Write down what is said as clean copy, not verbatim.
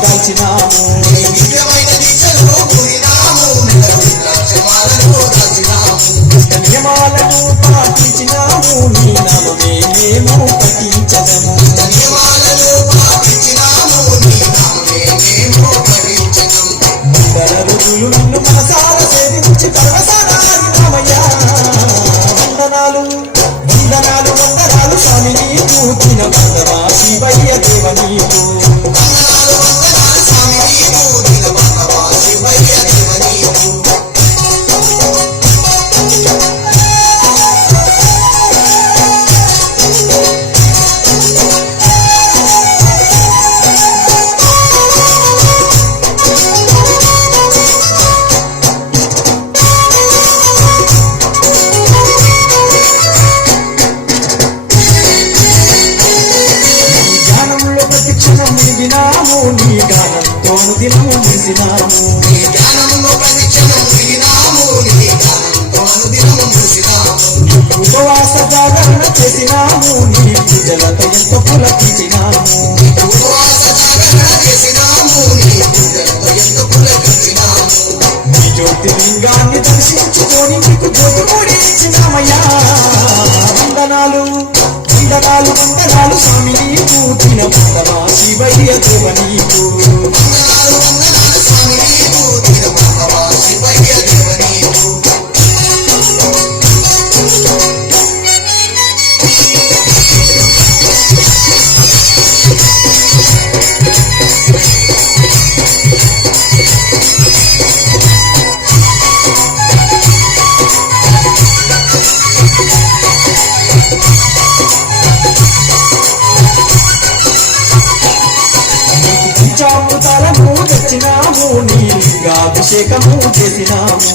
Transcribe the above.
దాల్చినాము నియమాలను పాటించినాము నీ నామమే మేము పఠించదము వందల రోజులు నిన్ను మనసారా సేవించి పరవశనామయ్యా వందనాలు వందనాలు వందనాలు స్వామి నీకు దిన వందమా శివయ్య దేవ నీకు నీ గానంతో దినము మురిసినాము ఉపవాస జాగరణ చేసినాము నీ పూజలతో ఎంతో పులకించినాము నీ జ్యోతిలింగాన్ని దర్శించుకొని నీకు జ్యోతి మూడించినామయ్యా వందనాలు వందనాలు వందనాలు స్వామి నీకు దిన వందమా శివయ్య దేవ నీకు పంచామృతాలను తెచ్చినాము నీ లింగాభిషేకము చేసినాము